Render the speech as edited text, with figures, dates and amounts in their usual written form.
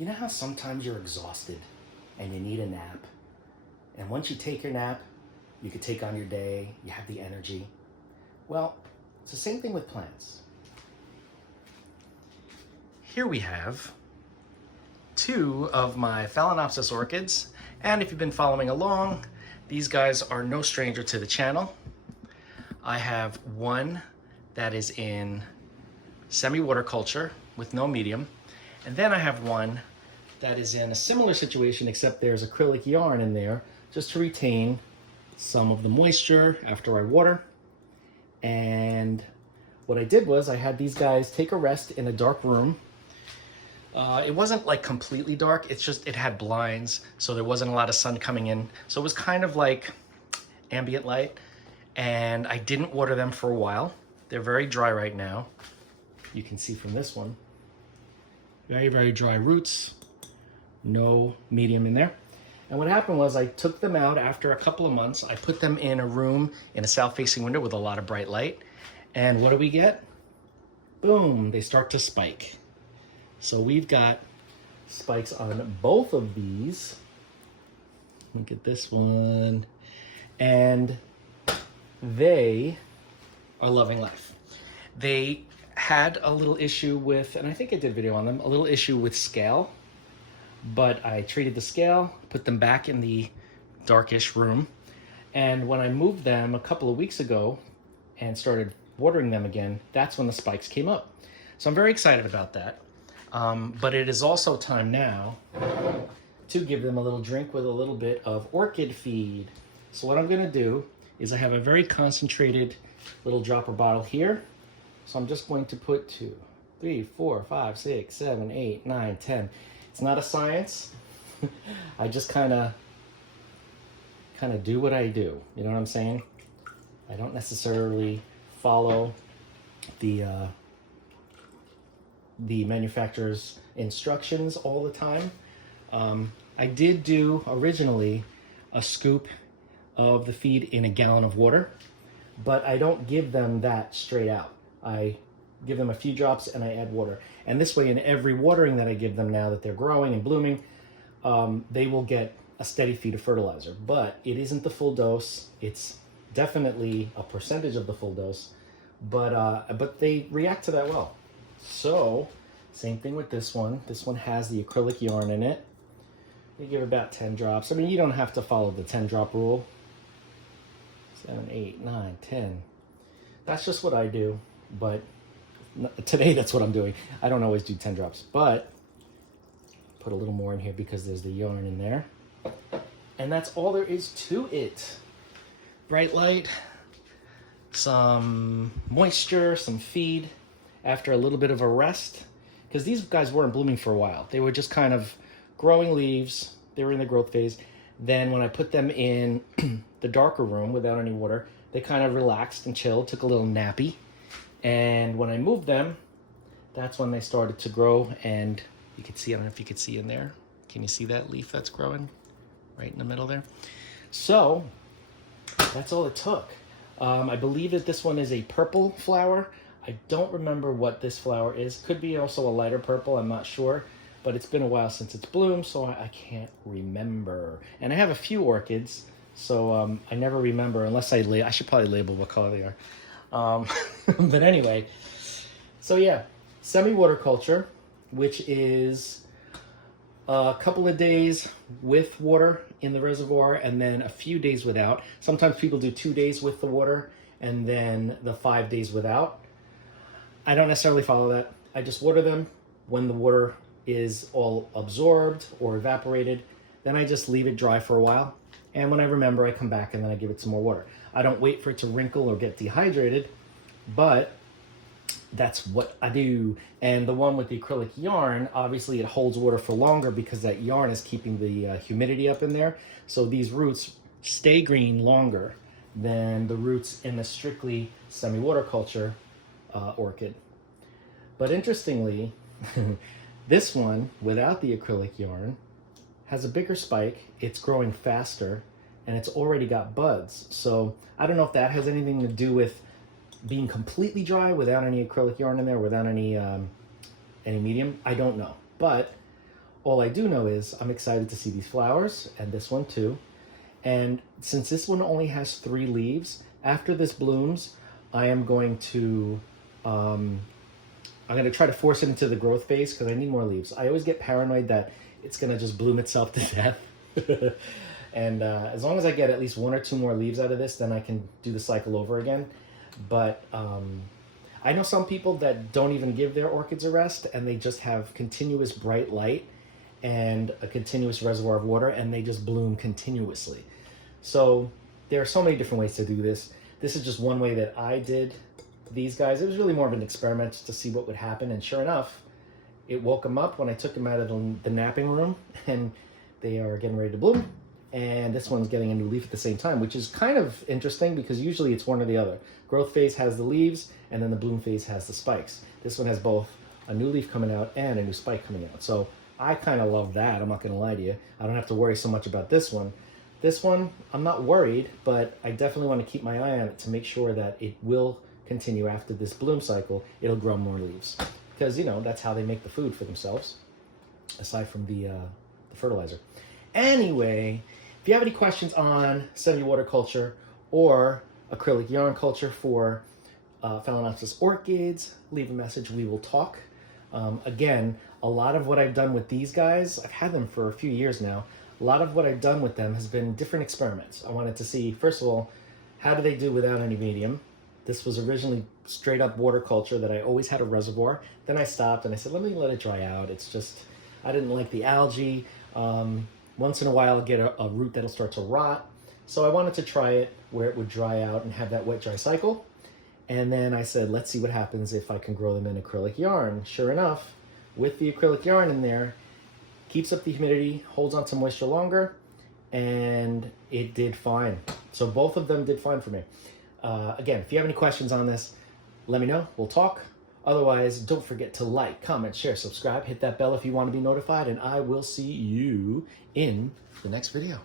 You know how sometimes you're exhausted and you need a nap? And once you take your nap, you can take on your day, you have the energy. Well, it's the same thing with plants. Here we have two of my Phalaenopsis orchids. And if you've been following along, these guys are no stranger to the channel. I have one that is in semi-water culture with no medium. And then I have one that is in a similar situation, except there's acrylic yarn in there just to retain some of the moisture after I water. And what I did was I had these guys take a rest in a dark room. It wasn't like completely dark, it's just it had blinds, so there wasn't a lot of sun coming in. So it was kind of like ambient light. And I didn't water them for a while. They're very dry right now. You can see from this one. Very, very dry roots. No medium in there. And what happened was I took them out after a couple of months. I put them in a room in a south-facing window with a lot of bright light. And what do we get? Boom, they start to spike. So we've got spikes on both of these. Look at this one. And they are loving life. They had a little issue with, and I think I did a video on them, a little issue with scale, but I treated the scale, put them back in the darkish room. And when I moved them a couple of weeks ago and started watering them again, that's when the spikes came up. So I'm very excited about that. But it is also time now to give them a little drink with a little bit of orchid feed. So what I'm gonna do is I have a very concentrated little dropper bottle here. So I'm just going to put 2, 3, 4, 5, 6, 7, 8, 9, 10. It's not a science. I just kind of do what I do. You know what I'm saying? I don't necessarily follow the manufacturer's instructions all the time. I did do originally a scoop of the feed in a gallon of water, but I don't give them that straight out. I give them a few drops and I add water. And this way, in every watering that I give them now that they're growing and blooming, they will get a steady feed of fertilizer. But it isn't the full dose. It's definitely a percentage of the full dose, but they react to that well. So, same thing with this one. This one has the acrylic yarn in it. You give about 10 drops. I mean, you don't have to follow the 10 drop rule. 7, 8, 9, 10. That's just what I do, but today that's what I'm doing. I don't always do 10 drops, but put a little more in here because there's the yarn in there. And that's all there is to it. Bright light, some moisture, some feed after a little bit of a rest, because these guys weren't blooming for a while. They were just kind of growing leaves. They were in the growth phase. Then when I put them in the darker room without any water, they kind of relaxed and chilled, took a little nappy. And when I moved them, that's when they started to grow. And you can see, I don't know if you could see in there. Can you see that leaf that's growing right in the middle there? So that's all it took. I believe that this one is a purple flower. I don't remember what this flower is. Could be also a lighter purple, I'm not sure. But it's been a while since it's bloomed, so I can't remember. And I have a few orchids, so I never remember unless I should probably label what color they are. But anyway, so yeah, semi-water culture, which is a couple of days with water in the reservoir and then a few days without. Sometimes people do 2 days with the water and then the 5 days without. I don't necessarily follow that. I just water them when the water is all absorbed or evaporated. Then I just leave it dry for a while. And when I remember, I come back and then I give it some more water. I don't wait for it to wrinkle or get dehydrated, but that's what I do. And the one with the acrylic yarn, obviously it holds water for longer because that yarn is keeping the humidity up in there. So these roots stay green longer than the roots in the strictly semi-water culture orchid. But interestingly, this one, without the acrylic yarn, has a bigger spike, it's growing faster, and it's already got buds. So I don't know if that has anything to do with being completely dry without any acrylic yarn in there, without any medium. I don't know. But All I do know is I'm excited to see these flowers, and this one too. And since this one only has 3 leaves, after this blooms, I am going to try to force it into the growth phase because I need more leaves. I always get paranoid that it's gonna just bloom itself to death. And as long as I get at least 1 or 2 more leaves out of this, then I can do the cycle over again. But I know some people that don't even give their orchids a rest, and they just have continuous bright light and a continuous reservoir of water, and they just bloom continuously. So there are so many different ways to do this. This is just one way that I did these guys. It was really more of an experiment to see what would happen, and sure enough, it woke them up when I took them out of the napping room, and they are getting ready to bloom. And this one's getting a new leaf at the same time, which is kind of interesting because usually it's one or the other. Growth phase has the leaves, and then the bloom phase has the spikes. This one has both a new leaf coming out and a new spike coming out. So I kind of love that. I'm not going to lie to you. I don't have to worry so much about this one. This one, I'm not worried, but I definitely want to keep my eye on it to make sure that it will continue after this bloom cycle. It'll grow more leaves because, you know, that's how they make the food for themselves, aside from the fertilizer. Anyway, if you have any questions on semi-water culture or acrylic yarn culture for Phalaenopsis orchids, leave a message. We will talk. Again, a lot of what I've done with these guys, I've had them for a few years now. A lot of what I've done with them has been different experiments. I wanted to see, first of all, how do they do without any medium? This was originally straight up water culture that I always had a reservoir. Then I stopped and I said, let me let it dry out. It's just, I didn't like the algae. Once in a while I'll get a root that'll start to rot. So I wanted to try it where it would dry out and have that wet dry cycle. And then I said, let's see what happens if I can grow them in acrylic yarn. Sure enough, with the acrylic yarn in there, keeps up the humidity, holds on to moisture longer, and it did fine. So both of them did fine for me. Again, if you have any questions on this, let me know. We'll talk. Otherwise, don't forget to like, comment, share, subscribe, hit that bell if you want to be notified, and I will see you in the next video.